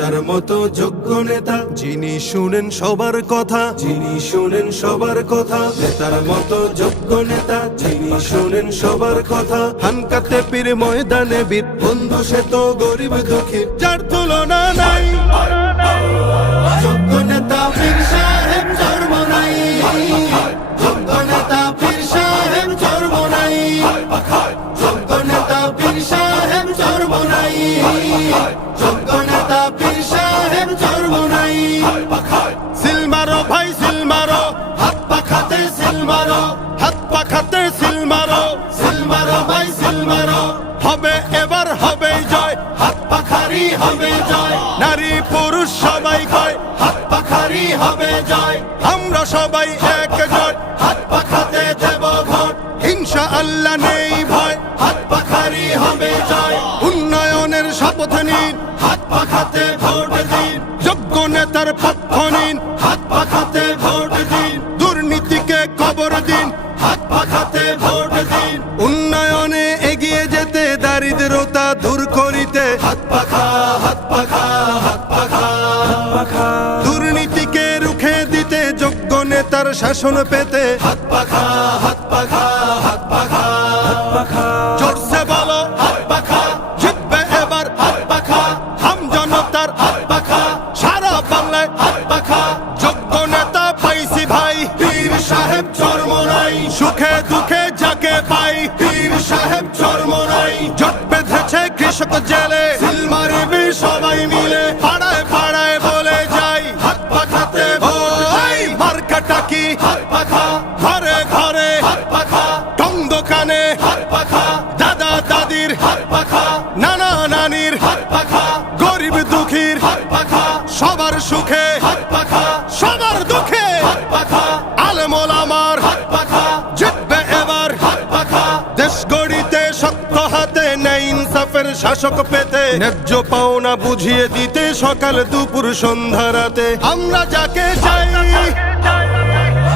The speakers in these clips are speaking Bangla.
নেতার মতো যোগ্য নেতা, যিনি শুনেন সবার কথা, যিনি শুনেন সবার কথা। নেতার মতো যোগ্য নেতা, যিনি শুনেন সবার কথা। হানকাতে পীর ময়দানে বীর, বন্ধু সে তো গরিব দুঃখী, যার তুলনা নাই। যোগ্য নেতা পীর সাহেব চরমনাই, যোগ্য নেতা পীর সাহেব চরমনাই, যোগ্য নেতা পীর সাহেব চরমনাই, যোগ্য নেতা পীর সাহেব চরমনাই। সিল মারো ভাই সিল মারো, হাত পাখাতে সিল মারো, হাত পাখাতে সিল মারো, সিল মারো ভাই সিল মারো। হবে এবার হবে জয়, হাত পাখারি হবে জয়। নারী পুরুষ সবাই কয়, হাত পাখারি হবে জয়। আমরা সবাই এক জয়, হাত পাখাতে দেব ভোট, ইনশাআল্লাহ নেই ভয়। হাত পাখারি হবে জয়। উন্নয়নের শপথ নিন, হাত পাখাতে ভোট দিন। যোগ্য নেতার পক্ষ নিন, হাত পাখাতে ভোট দিন। দুর্নীতিকে কবর দিন, হাত পাখাতে ভোট দিন। উন্নয়নে এগিয়ে যেতে, দারিদ্রতা দূর করিতে, হাত পাখা হাত পাখা হাত পাখা হাত পাখা। দুর্নীতিকে রুখে দিতে, যোগ্য নেতার শাসন পেতে, হাত পাখা হাত পাখা হাত পাখা হাত পাখা। জোরসে বলো হাত পাখা, জিতবে এবার হাত পাখা। হাম জনতার হাত পাখা, সারা বাংলায় হাত পাখা। যোগ্য নেতা পাইছি ভাই, পীর সাহেব চরমনাই। সুখে দুঃখে যাকে পাই, পীর সাহেব চরমনাই। জট বেঁধেছে কৃষক জেলে, সিল মারবি সবাই মিলে। পাড়ায় পাড়ায় বলে যাই, হাত পাখাতে ভোট চাই। মার্কাটা কি হাত পাখা, ঘরে ঘরে হাত পাখা। টং দোকানে হাত পাখা, দাদা দাদির হাত পাখা, নানা নানির হাত পাখা। গরিব দুঃখীর হাত পাখা, সবার সুখে হাত পাখা, সবার দুঃখে হাত পাখা। আলেম ওলামার হাত পাখা, জিতবে এবার হাত পাখা। দেশ গড়িতে শক্ত হাতে, ন্যায় ইনসাফের শাসক পেতে। ন্যায্য পাওনা বুঝিয়ে দিতে, সকাল দুপুর সন্ধ্যা রাতে আমরা যাকে চাই।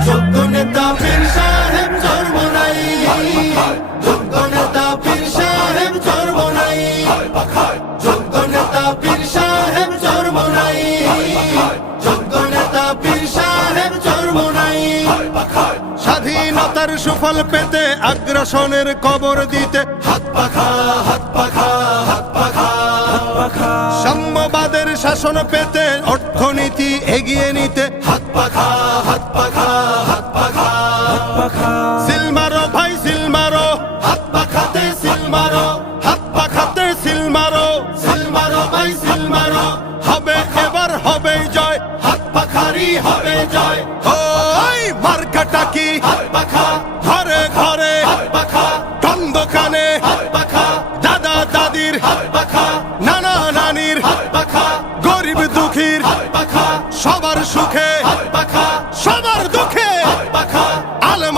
যোগ্য নেতা পীর সাহেব চরমনাই, যোগ্য নেতা পীর সাহেব চরমনাই, যোগ্য নেতা পীর সাহেব চরমনাই, যোগ্য নেতা পীর সাহেব চরমনাই। স্বাধীনতার সুফল পেতে, আগ্রাসনের কবর দিতে, হাত পাখা হাত পাখা হাত পাখা হাত পাখা। সাম্যবাদের শাসন পেতে, অর্থনীতি এগিয়ে নিতে, হাত পাখা হাত পাখা হাত পাখা হাত পাখা। সিল মারো ভাই সিল মারো, হাত পাখাতে সিল মারো, হাত পাখাতে সিল মারো, সিল মারো ভাই সিল মারো। হবে এবার হবে জয়, হাত পাখারি হবে জয়। ওই মার্কাটা কি হাত পাখা, ঘরে ঘরে হাত পাখা। টং দোকানে হাত পাখা, দাদা দাদির হাত পাখা, নানা নানির হাত পাখা। গরিব দুঃখীর হাত পাখা, সবার সুখে হাত পাখা, সবার দুঃখে হাত পাখা। আলেম